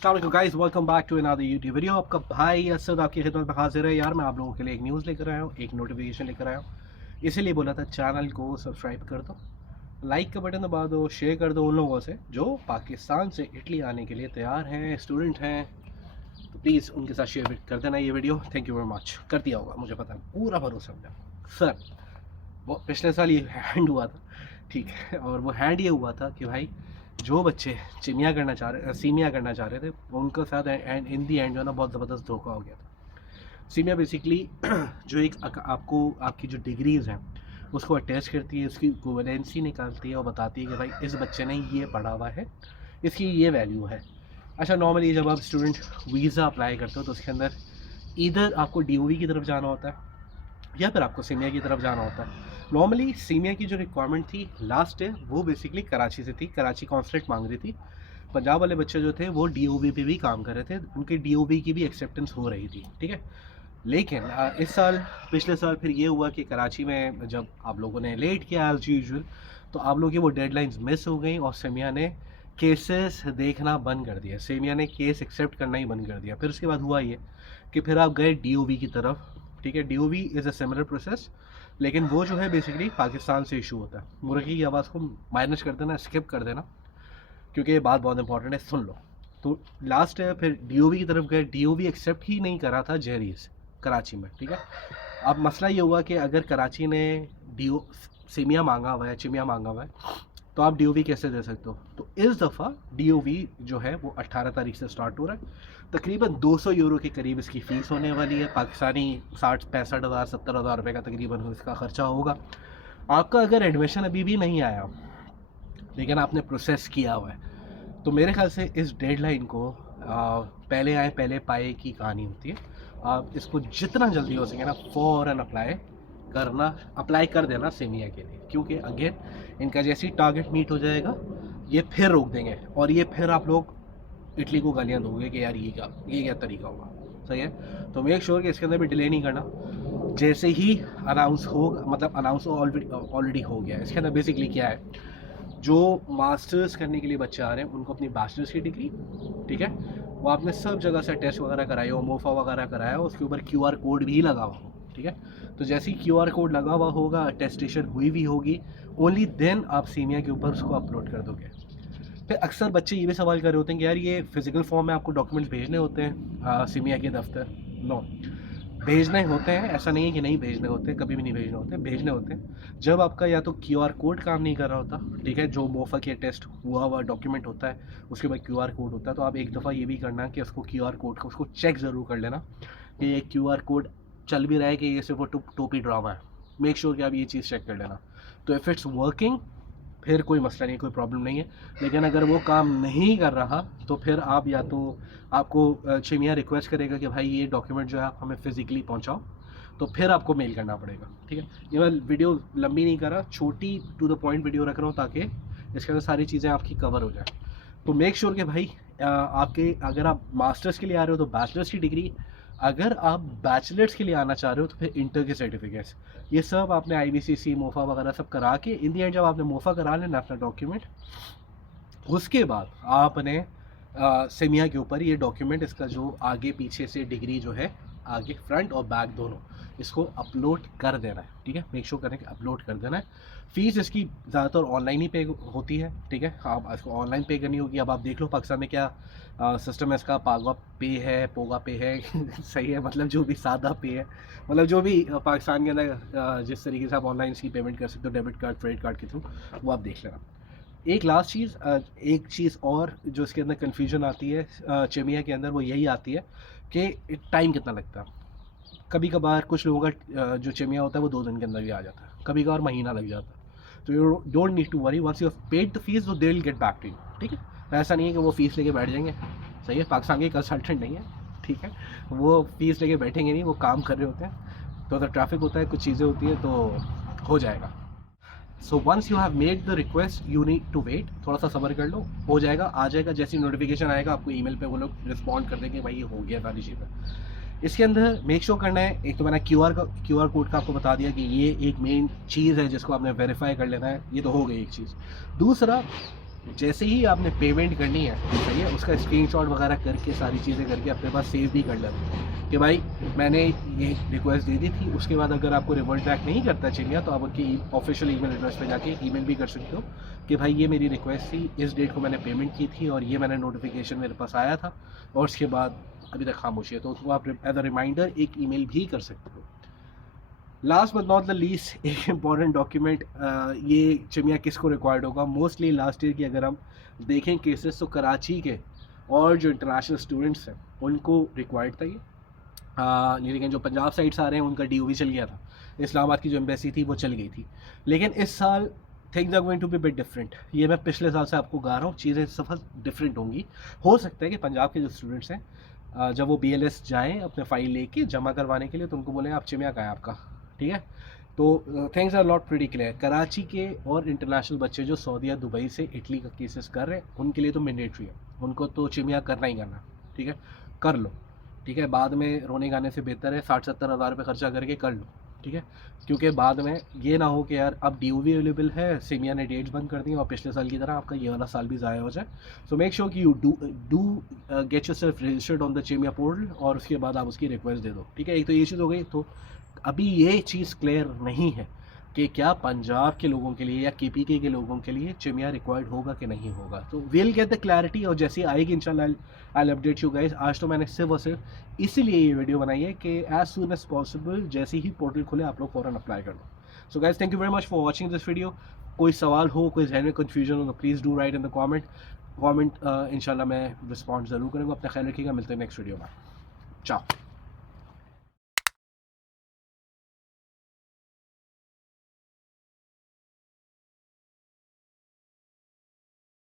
अस्सलाम guys, welcome back to another YouTube video. आपका भाई असद आपकी खिदमत में हाजिर है। यार मैं आप लोगों के लिए एक न्यूज़ लेकर आया हूँ, एक नोटिफिकेशन लेकर आया हूँ। इसीलिए बोला था चैनल को सब्सक्राइब कर दो, लाइक का बटन दबा दो, शेयर कर दो उन लोगों से जो पाकिस्तान से इटली आने के लिए तैयार हैं, स्टूडेंट हैं। तो प्लीज़ उनके साथ शेयर कर देना ये video. Thank you very much. कर दिया होगा, मुझे पता है, पूरा भरोसा है सर। वो पिछले साल ये हैंड हुआ था, ठीक है, और वो हैंड ये हुआ था कि भाई जो बच्चे सीमिया करना चाह रहे थे उनके साथ एंड इन दी एंड जो है ना बहुत ज़बरदस्त धोखा हो गया था। सीमिया बेसिकली जो एक आपको आपकी जो डिग्रीज़ हैं उसको अटैच करती है, उसकी इक्विवेलेंसी निकालती है और बताती है कि भाई इस बच्चे ने ये पढ़ा हुआ है, इसकी ये वैल्यू है। अच्छा, नॉर्मली जब आप स्टूडेंट वीज़ा अप्लाई करते हो तो उसके अंदर इधर आपको DOV की तरफ जाना होता है या फिर आपको सीमिया की तरफ जाना होता है। नॉर्मली सीमिया की जो रिक्वायरमेंट थी लास्ट है वो बेसिकली कराची से थी, कराची कॉन्सुलेट मांग रही थी। पंजाब वाले बच्चे जो थे वो DOV पे भी काम कर रहे थे, उनकी DOV की भी एक्सेप्टेंस हो रही थी, ठीक है। लेकिन इस साल पिछले साल फिर ये हुआ कि कराची में जब आप लोगों ने लेट किया एज यूजुअल तो आप लोगों की वो डेडलाइंस मिस हो गई और सेमिया ने केसेस देखना बंद कर दिया, सेमिया ने केस एक्सेप्ट करना ही बंद कर दिया। फिर उसके बाद हुआ ये कि फिर आप गए DOV की तरफ, ठीक है। DOV is a similar process, लेकिन वो जो है बेसिकली पाकिस्तान से इशू होता है। मुर्गी की आवाज़ को माइनस कर देना, स्किप कर देना, क्योंकि ये बात बहुत इंपॉर्टेंट है, सुन लो। तो लास्ट है फिर DOV की तरफ गए, DOV एक्सेप्ट ही नहीं करा था जहरीज कराची में, ठीक है। अब मसला ये हुआ कि अगर कराची ने DO सीमिया मांगा हुआ है, चिमिया मांगा हुआ है, तो आप DOV कैसे दे सकते हो। तो इस दफ़ा DOV जो है वो 18 तारीख से स्टार्ट हो रहा है। तकरीबन 200 यूरो के करीब इसकी फ़ीस होने वाली है, पाकिस्तानी 60-65 हज़ार 70 हज़ार रुपये का तकरीबन इसका ख़र्चा होगा। आपका अगर एडमिशन अभी भी नहीं आया लेकिन आपने प्रोसेस किया हुआ है तो मेरे ख्याल से इस डेडलाइन को पहले आए पहले पाए की कहानी होती है। आप इसको जितना जल्दी हो सके ना फ़ौरन अप्लाई कर देना सेमिया के लिए, क्योंकि अगेन इनका जैसे ही टारगेट मीट हो जाएगा ये फिर रोक देंगे और ये फिर आप लोग इटली को गालियाँ दोगे कि यार ये क्या तरीका होगा। सही है, तो मेक श्योर कि इसके अंदर भी डिले नहीं करना। जैसे ही अनाउंस हो, मतलब अनाउंस ऑलरेडी हो गया है। इसके अंदर बेसिकली क्या है, जो मास्टर्स करने के लिए बच्चे आ रहे हैं उनको अपनी बैचलर्स की डिग्री, ठीक है, वो आपने सब जगह से टेस्ट वगैरह कराई हो, मोफा वगैरह कराया हो, उसके ऊपर QR कोड भी लगा हुआ हो, ठीक है। तो जैसे ही QR कोड लगा हुआ होगा, अटेस्टेशन हुई भी होगी, ओनली देन आप सीमिया के ऊपर उसको अपलोड कर दोगे। फिर अक्सर बच्चे ये भी सवाल कर रहे होते हैं कि यार ये फिजिकल फॉर्म में आपको डॉक्यूमेंट्स भेजने होते हैं सीमिया के दफ्तर। नो, भेजने होते हैं, ऐसा नहीं है कि नहीं भेजने होते, कभी भी नहीं भेजने होते, भेजने होते हैं। जब आपका या तो QR कोड काम नहीं कर रहा होता, ठीक है, जो मोफा के टेस्ट हुआ हुआ डॉक्यूमेंट होता है उसके बाद QR कोड होता है, तो आप एक दफ़ा ये भी करना कि उसको QR कोड को उसको चेक ज़रूर कर लेना कि ये QR कोड चल भी रहा है कि ये सिर्फ वो टोपी ड्रामा है। मेक श्योर कि आप ये चीज़ चेक कर लेना। तो इफ़ इट्स वर्किंग फिर कोई मसला नहीं, कोई प्रॉब्लम नहीं है। लेकिन अगर वो काम नहीं कर रहा तो फिर आप या तो आपको चिमिया रिक्वेस्ट करेगा कि भाई ये डॉक्यूमेंट जो है आप हमें फ़िज़िकली पहुंचाओ, तो फिर आपको मेल करना पड़ेगा, ठीक है। ये मैं वीडियो लंबी नहीं कर रहा, छोटी टू द पॉइंट वीडियो रख रहा हूँ ताकि इसके अंदर सारी चीज़ें आपकी कवर हो जाए। तो मेक श्योर कि भाई आपके अगर आप मास्टर्स के लिए आ रहे हो तो बैचलर्स की डिग्री, अगर आप बैचलर्स के लिए आना चाह रहे हो तो फिर इंटर के सर्टिफिकेट्स, ये सब आपने IBCC मोफा वगैरह सब करा के इन दी एंड जब आपने मोफा करा लेना अपना डॉक्यूमेंट, उसके बाद आपने सेमिया के ऊपर ये डॉक्यूमेंट इसका जो आगे पीछे से डिग्री जो है, आगे फ्रंट और बैक दोनों, इसको अपलोड कर देना है, ठीक है। मेक श्योर करें कि अपलोड कर देना है। फ़ीस इसकी ज़्यादातर ऑनलाइन ही पे होती है, ठीक है, आप इसको ऑनलाइन पे करनी होगी। अब आप देख लो पाकिस्तान में क्या सिस्टम है इसका, पागा पे है, पोगा पे है सही है, मतलब जो भी सादा पे है, मतलब जो भी पाकिस्तान के अंदर जिस तरीके से आप ऑनलाइन इसकी पेमेंट कर सकते हो डेबिट कार्ड क्रेडिट कार्ड के थ्रू, वो आप देख लेना। एक लास्ट चीज़, एक चीज़ और जो इसके अंदर कन्फ्यूजन आती है चिमिया के अंदर, वो यही आती है कि टाइम कितना लगता है। कभी कभार कुछ लोगों का जो चिमिया होता है वो 2 दिन के अंदर भी आ जाता है, कभी कभार महीना लग जाता है। तो you don't need to worry, once you have paid the fees they will get back to you, ठीक है। ऐसा नहीं है कि वो फ़ीस लेके बैठ जाएंगे, सही है, पाकिस्तान के कंसल्टेंट नहीं है, ठीक है, वो फ़ीस लेके बैठेंगे नहीं, वो काम कर रहे होते हैं। तो अगर ट्रैफिक होता है, कुछ चीज़ें होती हैं, तो हो जाएगा। So once you have made the request you need to wait, थोड़ा सा सब्र कर लो, हो जाएगा, आ जाएगा। जैसी नोटिफिकेशन आएगा आपको ईमेल पे वो लोग रिस्पॉन्ड कर देंगे भाई ये हो गया सारी चीज़ें। इसके अंदर मेक श्योर करना है, एक तो मैंने क्यूआर कोड का आपको बता दिया कि ये एक मेन चीज़ है जिसको आपने वेरीफाई कर लेना है, ये तो हो गई एक चीज़। दूसरा, जैसे ही आपने पेमेंट करनी है, सही है, उसका स्क्रीनशॉट वगैरह करके सारी चीज़ें करके अपने पास सेव भी कर लेना कि भाई मैंने ये रिक्वेस्ट दे दी थी। उसके बाद अगर आपको रिवर्ट बैक नहीं करता चिमिया तो आप उनकी ऑफिशियल ईमेल एड्रेस पे जाके ईमेल भी कर सकते हो कि भाई ये मेरी रिक्वेस्ट थी, इस डेट को मैंने पेमेंट की थी और ये मैंने नोटिफिकेशन मेरे पास आया था और उसके बाद अभी तक खामोशी है, तो उसको आप एज अ रिमाइंडर एक ईमेल भी कर सकते हो। Last but not the least एक इम्पॉर्टेंट डॉक्यूमेंट, ये चिमिया किसको रिक्वायर्ड होगा मोस्टली लास्ट ईयर की अगर हम देखें केसेस तो कराची के और जो इंटरनेशनल स्टूडेंट्स हैं उनको रिक्वायर्ड था ये। लेकिन जो पंजाब साइड से आ रहे हैं उनका DOV चल गया था, इस्लामाबाद की जो एम्बेसी थी वो चल गई थी। लेकिन इस साल things are going to be bit different, ये मैं पिछले साल से आपको गा रहा हूँ, चीज़ें इस सफर डिफरेंट होंगी। हो सकता है कि पंजाब के जो स्टूडेंट्स हैं जब वो BLS जाएँ अपने फाइल लेके जमा करवाने के लिए तो उनको बोले आप चिमिया का है आपका, ठीक है। तो things are not pretty clear. Karachi के और इंटरनेशनल बच्चे जो सऊदी दुबई से इटली का केसेस कर रहे हैं उनके लिए तो मैंडेटरी है, उनको तो चिमिया करना ही करना, ठीक है, कर लो, ठीक है। बाद में रोने गाने से बेहतर है 60-70 हज़ार रुपये खर्चा करके कर लो, ठीक है। क्योंकि बाद में ये ना हो कि यार अब DOV अवेलेबल है, चिमिया ने डेट्स बंद कर दी और पिछले साल की तरह आपका ये वाला साल भी ज़ाया हो जाए। सो मेक श्योर कि you do get yourself registered on the चिमिया पोर्टल और उसके बाद आप उसकी रिक्वेस्ट दे दो, ठीक है। एक तो ये चीज़ हो गई। तो अभी ये चीज़ क्लियर नहीं है कि क्या पंजाब के लोगों के लिए या KPK के लोगों के लिए चिमिया रिक्वायर्ड होगा कि नहीं होगा। तो विल गेट द क्लैरिटी और जैसे आएगी इंशाल्लाह आई अपडेट यू गाइस। आज तो मैंने सिर्फ और सिर्फ इसीलिए ये वीडियो बनाई है कि एज सून एज पॉसिबल जैसे ही पोर्टल खुले आप लोग फ़ौरन अप्लाई कर लो। So guys thank you very much for watching this video. कोई सवाल हो, कोई जहन में कन्फ्यूजन हो तो please do write in the comment इंशाल्लाह मैं रिस्पॉन्स ज़रूर करूँगा। अपना ख्याल रखिएगा, मिलते हैं नेक्स्ट वीडियो में। चाओ।